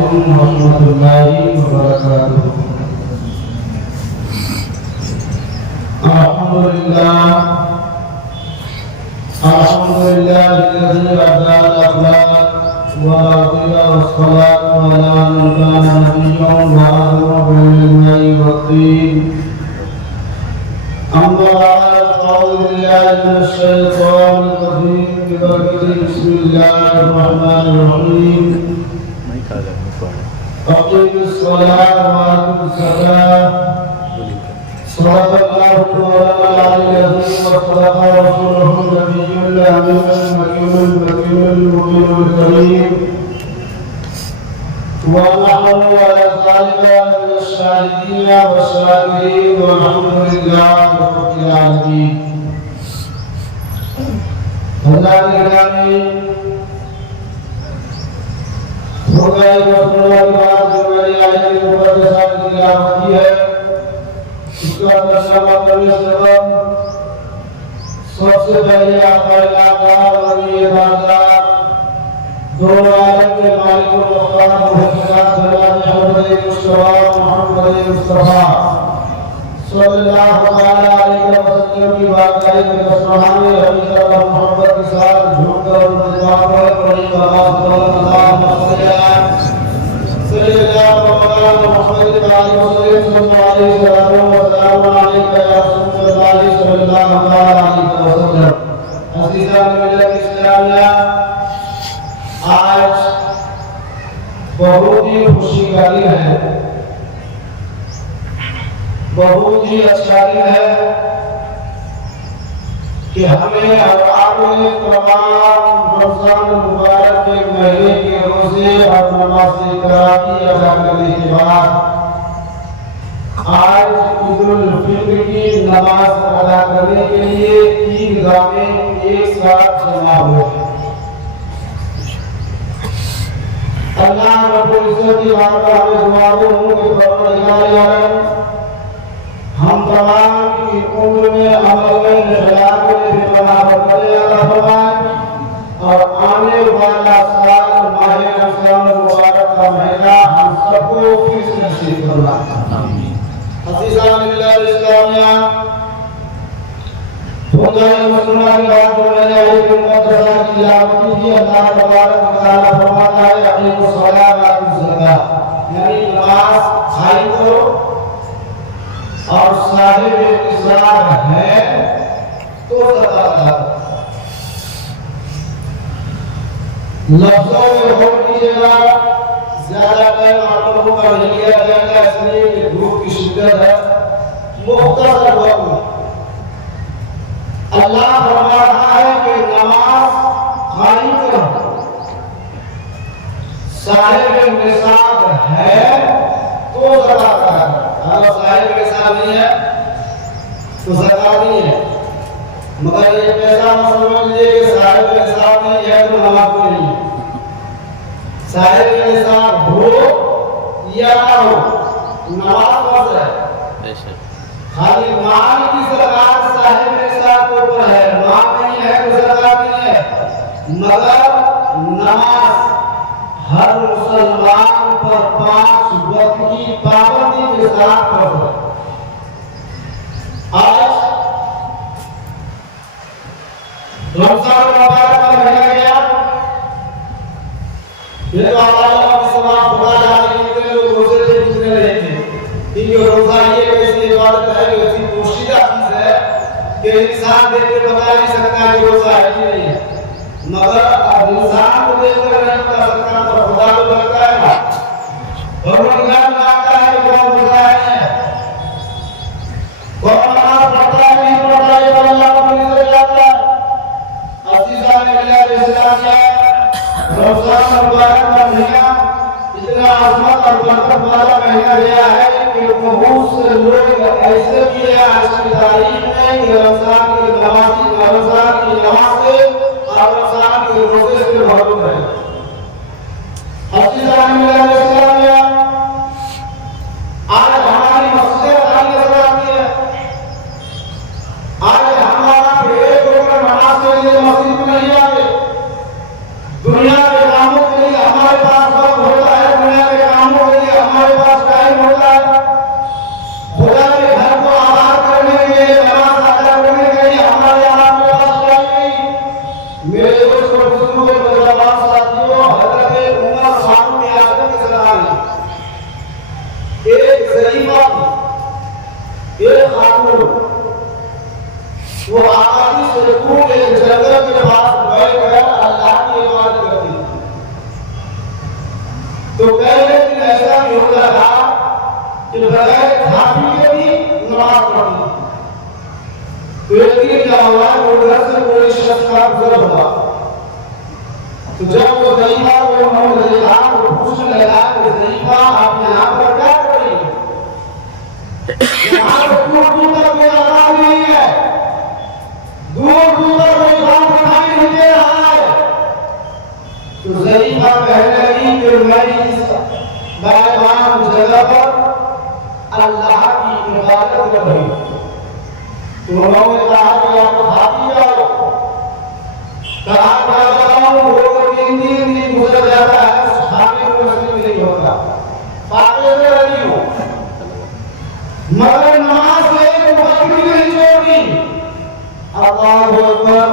अलैकुम रहमतुल्लाहि व बरकातुहू। अल्हम्दुलिल्लाह अल्हम्दुलिल्लाहिल्लज़ी अब्दल अखलाक व रज़िया वस्सलातु अला मन काना नबिय्यन व आदम बिल वक्तीन। अम्मा बाद अऊज़ु बिल्लाहि मिनश शैतानिर रजीम। बिस्मिल्लाहिर रहमानिर रहीम। अक़ीमिस सलात व आतिस ज़कात। सल्लल्लाहु अलैहि वसल्लम रसूलुहुन नबियुल अमीनुल मकीनुल मकीनुल मुबीनुल करीम। व नहनु अला ज़ालिका मिनश शाहिदीन व शाकिरीन वल्हम्दुलिल्लाहि रब्बिल आलमीन। अल्लाह के गिरामी खुदा रसूलुल्लाह की बात जो मेरी आयत के ऊपर सारी तिलावत की है, इसका तर्जुमा करने से सबसे पहले आपका ये बाजार दोनों आलम के मालिक और मुख्तार मुहम्मद मुस्तफा सल्लल्लाहु अलैहि वसल्लम की बात है कि सुभाने हकीकत और मोहब्बत के साथ झूठ और मजाक पर बड़ी आवाज सल्लल्लाहु आज बहुत ही खुशी का दिन है, बहुत ही अच्छा दिन है कि हमें और आपने तमाम रमजान मुबारक के महीने के रोजे और नमाज़ तरावी अदा करने के बाद आज ईद-उल फित्र की नमाज अदा करने के लिए ईदगाह में एक साथ जमा हुए। अल्लाह रब्बुल इज्जत की बारगाह में दुआ हूं कि परवरदिगार हम तमाम की उम्र में अमल में निखलात में बेपनाह बरकतें अता फरमाए और आने वाला साल माह रमजान मुबारक का महीना हम सबको फिर से नसीब फरमाए। अज़ीज़ान बिल्लाह इस्लामिया खुदाए मुसलमान की बात जो मैंने एक मुकद्दसा की तिलावत की, अल्लाह तबारक व तआला फरमाता है अक़ीमुस सलात व आतिस ज़कात, यानी नमाज खाई करो और साहिब निसाब है तो ज़कात अदा करो। लफ्ज़ों में हो की जगह ज्यादा टाइम आप लोगों का नहीं लिया जाएगा, इसलिए कि धूप की शिद्दत है। मुख्तसर वक्त में अल्लाह फरमा रहा है कि नमाज खाई करो, साहिब निसाब है तो ज़कात अदा करो। अगर साहिब निसाब नहीं है तो ज़कात नहीं है। मगर ये पैसा समझ लीजिए कि साहिब निसाब नहीं है तो नमाज नहीं है। साहिब निसाब हो या ना हो, नमाज फर्ज है। खाली माल की ज़कात साहिब निसाब के ऊपर है, माल नहीं है तो ज़कात नहीं है। मगर नमाज हर मुसलमान पर 5 वक्त की पाबंदी के साथ फर्ज है। आज रमजान मुबारक का महीना गया, ये तो अल्लाह के सवा खुदा जाने कितने लोग रोजे थे कितने नहीं थे। इनकी रोजा ये ऐसी इबादत है कि ऐसी पोशीदा चीज है कि इंसान देख के बता नहीं सकता कि रोजा है कि नहीं है। मगर अब इंसान को देखकर नहीं बता सकता तो खुदा को लगता है ना, परवरदिगार जानता है कि कौन रोजा है कौन नमाज पढ़ता है नहीं पढ़ता है, तो अल्लाह को नहीं जानता है। अज़ीज़ान बिल्लाह इस्लामिया रमजान मुबारक का महीना इतना अज़मत और बरकत वाला महीना गया है कि बहुत से लोग ऐसे भी हैं आज की तारीख में कि रमजान की नमाज से और रमजान के रोजे से भरपूर है। अज़ीज़ान बिल्लाह इस्लामिया आज हमारी मस्जिद खाली नजर आती है। आज हमारा एक होकर नमाज के लिए मस्जिद में नहीं आते। दुनिया के कामों के लिए हमारे पास वक्त होता है, दुनिया के ये होता था कि बगैर खाफी के भी नमाज पढ़ी। तो एक दिन क्या हुआ, वो घर से कोई शख्स का गुजर हुआ। तो जब वो ज़ईफ़ा को मोहम्मद देखा तो पूछने लगा कि ज़ईफ़ा आप यहाँ पर क्या कर रही हो? यहाँ पर दूर तक कोई आवाज नहीं है, दूर तक कोई बात सुनाई नहीं दे रहा है। तो ज़ईफ़ा कहने लगी कि मैं इस बैतवान जगह पर अल्लाह की इबादत कर रही हूँ। तो उन्होंने कहा कि आप तो भागी जाओ। कहा तीन दिन गुजर जाता है, खाने को नसीब नहीं होता, फाके में रही हूँ, मगर नमाज से एक वक्त भी नहीं छोड़ी। अल्लाहु अकबर।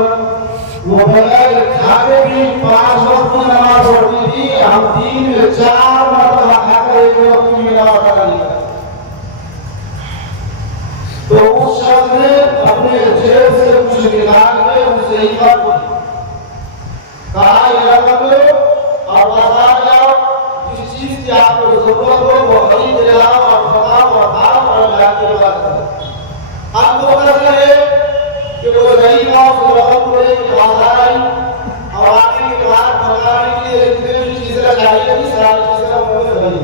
वो बगैर खाके भी 5 वक्त की नमाज पढ़ती थी। हम 3 में 4 मरतबा खाकर एक वक्त की नमाज पढ़ी। तो उस शख्स ने अपने जेब से कुछ निकाल के उस ज़ईफ़ा को कहा, ये रख लो और बता जाओ, जिस चीज की आपको जरूरत हो वो खरीद ले आओ और बताओ और खाओ और अल्लाह की इबादत करो। अब वो कर रहे कि वो ज़ईफ़ा उस रकम को लेकर बाजार आई और आने के बाद पकाने के लिए जितनी भी चीजें चाहिए थी सारी चीजें उन्होंने खरीदी।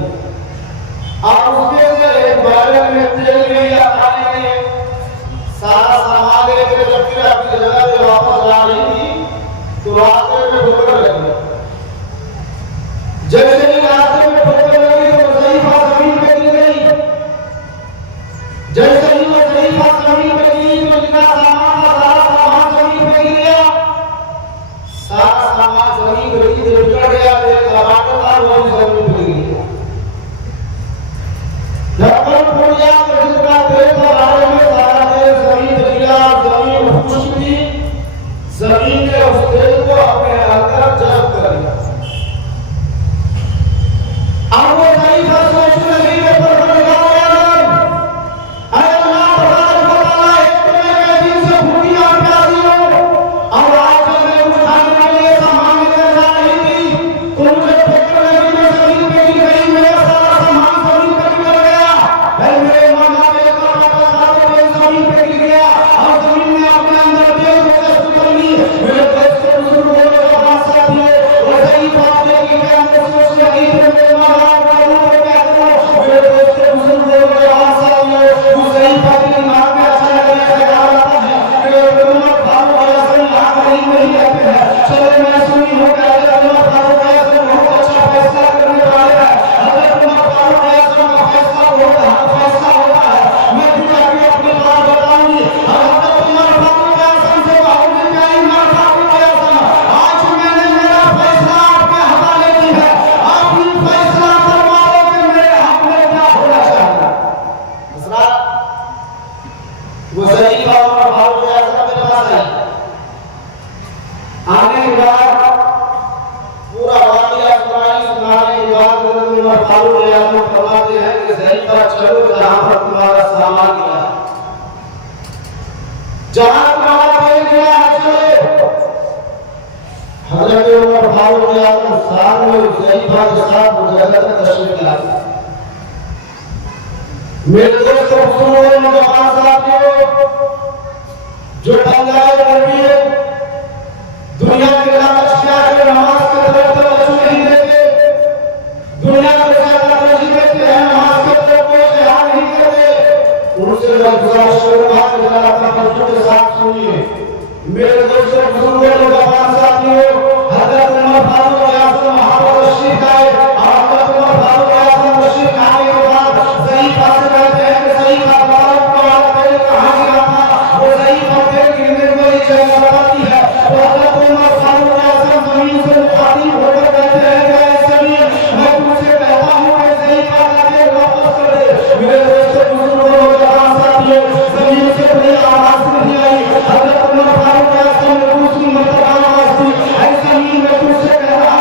और उसके से एक बैरक में तेल ले लिया खाने के लिए, सारा सामान लेकर जब फिर अपनी जगह पे वापस आ रही थी तो रास्ते में ठोकर लगी। जैसे ही रास्ते में ठोकर लगी तो ज़ईफ़ा जमीन पे गिर गई। जैसे ही वो ज़ईफ़ा जमीन पे गिरी तो जितना सामान था सारा सामान जमीन पे गिर गया। सारा सामान जमीन पे गिर गया, एक कबाड़ था वो जमीन पे गिर गया। जब वो टूट गया तो जितना तेल था बारे में सारा तेल जमीन पे गिरा, जमीन खुश्क थी। जमीन ने उस तेल को अपने अंदर जज़्ब कर लिया। अब वो ज़ईफ़ा सोचने लगी कि परवरदिगार ऐ अल्लाह तबारक व तआला, एक तो मैं दिन से भूखी और प्यासी हूँ और आज जब मैं कुछ खाने के लिए सामान लेकर जा रही थी तो मुझे ठोकर लगी, मैं जमीन पे गिर गई, मेरा सारा सामान जमीन पे गिर गया। फिर मेरे मन में एक कांटा था तो वो जमीन पे गिर गया और जमीन ने अपने अंदर तेल को जज़्ब कर ली। मेरे दोस्तों बुजुर्गों ने जवाब दिए, वो ज़ईफ़ा ने कि मैं अंदर सोच लगी कि मेरे मां बाप का रूप क्या करूं। मेरे दोस्तों बुजुर्गों ने जवाब दिए, वो ज़ईफ़ा के दिमाग में अच्छा लगने लगा आता है कि उम्मत फारूक आज़म यहाँ कहीं नहीं रहते हैं। चलो मैं सुनी हो गया कि उम्मत फारूक आज़म बहुत अच्छा फैसला करने वाले हैं। हज़रत उम्मत फारूक आज़म का फैसला होता है। मैं तुम्हें अभी अपनी बात बताऊंगी। हज़रत उम्मत फारूक आज़म से कहूंगी कि उम्मत फारूक आज़म, आज मैंने मेरा फैसला आपके हवाले की है, आप ही फैसला करवा दो कि मेरे हक में क्या होना चाहिए। हज़रत वो ज़ईफ़ा और फारूक आज़म के पास आई। आने के बाद पूरा वाक़या सुनाने के बाद हज़रत उमर फारूक आज़म फरमाते हैं कि ज़ईफ़ा चलो जहां पर तुम्हारा सामान गिरा है, जहां तुम्हारा तेल गिरा है चलो। हज़रत उमर फारूक आज़म साथ में ज़ईफ़ा के साथ वो जगह तक तशरीफ लाए। मेरे दोस्तों बुजुर्गों नौजवान साथियों, जो पंजाब में दुनिया के लालचिया के नमाज के तरफ तवज्जो नहीं देते, दुनिया को ज्यादा तरजीह देते हैं, नमाज के तरफ कोई ध्यान नहीं करते, उनसे गुजारिश करूंगा कि जरा तवज्जो के साथ सुनिए। मेरे दोस्तों बुजुर्गों नौजवान साथियों, हज़रत उमर फारूक आज़म वहां पर तशरीफ लाए और हज़रत उमर फारूक आज़म तशरीफ लाने के बाद ज़ईफ़ा से कहते हैं कि ज़ईफ़ा फारूक को तेल कहाँ गिरा था। वो ज़ईफ़ा तेल गिरने वाली जगह बताती है। वो हज़रत उमर फारूक आज़म जमीन से मुखातिब होकर कहते हैं कि ऐ ज़मीन, मैं तुमसे कहता हूँ कि ज़ईफ़ा का तेल वापस कर दे। मेरे दोस्तों बुजुर्गों नौजवान साथियों, जमीन से कोई आवाज नहीं आई। हज़रत उमर फारूक आज़म ने दूसरी मरतबा आवाज दी, ऐ ज़मीन, मैं तुमसे कह रहा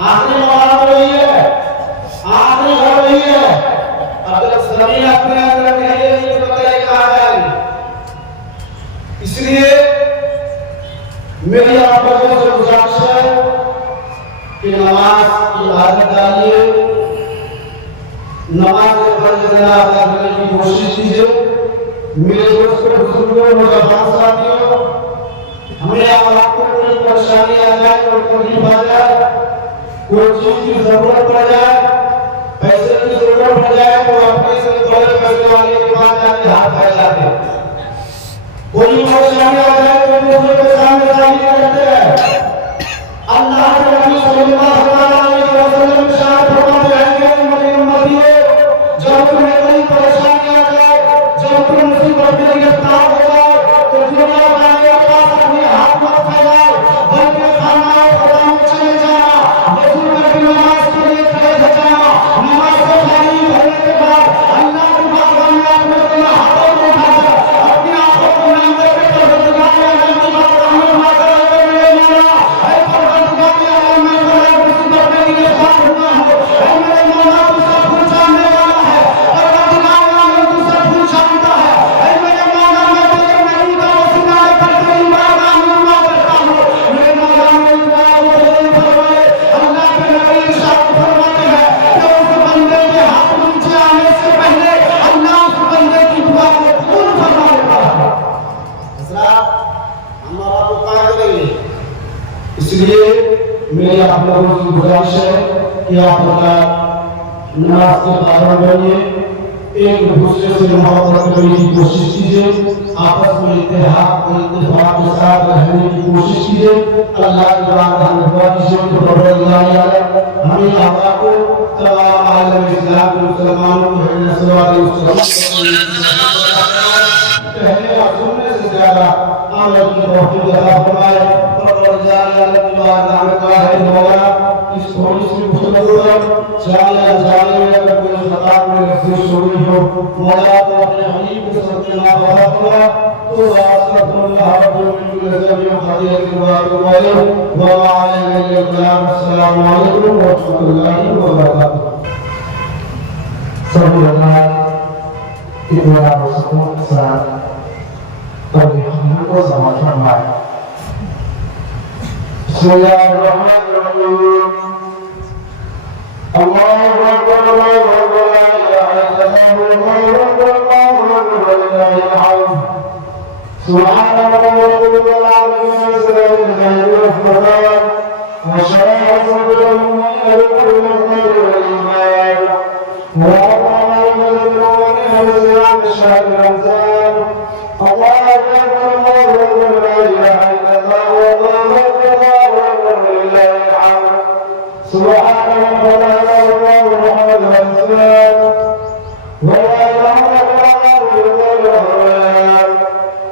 आखिरी मकाम वही है, आखिरी घर वही है। अगर जमीन अपने अंदर नहीं तो पता नहीं कहाँ जाएगी। इसलिए मेरी आप लोगों से गुजारिश है कि नमाज की आदत डालिए, नमाज के फर्ज अदा करने की कोशिश कीजिए। मेरे दोस्तों, बुजुर्गों, नौजवान साथियों, हमें आपको कोई परेशानी आ जाए, कोई तकलीफ आ जाए, कोई चीज की जरूरत पड़ जाए, पैसे की जरूरत पड़ जाए, तो अपने से बड़े पैसे वाले के पास जाके हाथ फैलाते हैं। कोई परेशानी आ जाए तो दूसरे के सामने जाहिर करते हैं। अल्लाह के नबी सल्लल्लाहु अलैहि वसल्लम इरशाद फरमाते हैं कि मेरी उम्मतियों, जब तुम्हें कोई परेशानी आ जाए, जब तुम मुसीबत में गिरफ्तार हो जाओ, तो दुनिया वाले के पास अपने हाथ मत फैलाओ, बल्कि खाना खुदा में चले जाना, वज़ू करके नमाज के लिए खड़े हो जाना। नमाज से खाली होने के बाद अल्लाह की बारगाह में अपने हाथों को उठाकर अपनी आंखों को नंगे करके परवरदिगार ने अल्लाह की बारगाह में मांगा है, मेरे मौला, ऐ परवरदिगार ने अल्लाह मैं बड़ा मुसीबत में गिरफ्तार हुआ हूं, ऐ मेरे मौला तू सब कुछ जानने वाला है, परवरदिगार ने अल्लाह तू सब कुछ जानता है, ऐ मेरे मौला मैं तेरे नबी का वसीला लेकर तेरी बारगाह में दुआ करता हूं। मेरे मौला ने दुआ फरमाए, अल्लाह के नबी इरशाद फरमाते हैं कि उस बंदे के हाथ नीचे आने से पहले अल्लाह उस बंदे की दुआ को कबूल फरमा लेता है। हज़रात, हम आपको कहा करेंगे, इसलिए मेरी आप लोगों से गुजारिश है कि आप नमाज के पाबंद बनिए, एक दूसरे से मोहब्बत करने की कोशिश कीजिए, आपस में इत्तेहाद और इत्तेफाक के साथ रहने की कोशिश कीजिए। अल्लाह की बारगाह में दुआ कीजिए कि परवरदिगार हमें आपको तमाम आलम इस्लाम के मुसलमानों को कहने और सुनने से ज्यादा अमल की तौफीक अता फरमाए। परवरदिगार की बारगाह में दुआ है, मौला इस थोड़ी सी गुफ्तगू जाने अनजाने में अगर कोई खता में लफ्ज़ छोड़ी हो, मौला को अपने हबीब के सदक़े नावाला फरमा। तो अस्तगफिरुल्लाह रब्बी मिन ज़म्बी व खतीअति व अतूबु इलैहि व मा अलैना इल्ला अल बलाग। अस्सलामु अलैकुम व रहमतुल्लाहि व बरकातुहू। सभी हज़रात की दुआ व सुकून के साथ तकबीर को समाअत फरमाएं। बिस्मिल्लाहिर्रहमानिर्रहीम। अल्लाहु अकबर, अल्लाहु अकबर, ला इलाहा इल्लल्लाह, अल्लाहु अकबर, वलिल्लाहिल हम्द। सुभान रब्बिल आज़ीम सल्लल्लाहु अलैहि वसल्लम व शरह सदरहु व कुल्लु ईमान व अमल बिल शहर रमज़ान। अल्लाहु अकबर, अल्लाहु अकबर, ला इलाहा इल्लल्लाह, अल्लाहु अकबर, अल्लाहु अकबर, वलिल्लाहिल हम्द। सुभान रब्बिल आज़ीम मुहम्मद रसूलुल्लाह व ला इलाहा इल्लल्लाह।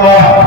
Allah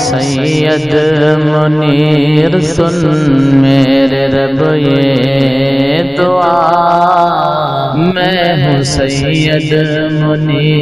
सैयद मुनीर सुन मेरे रब ये दुआ, मैं हूँ सैयद मुनीर।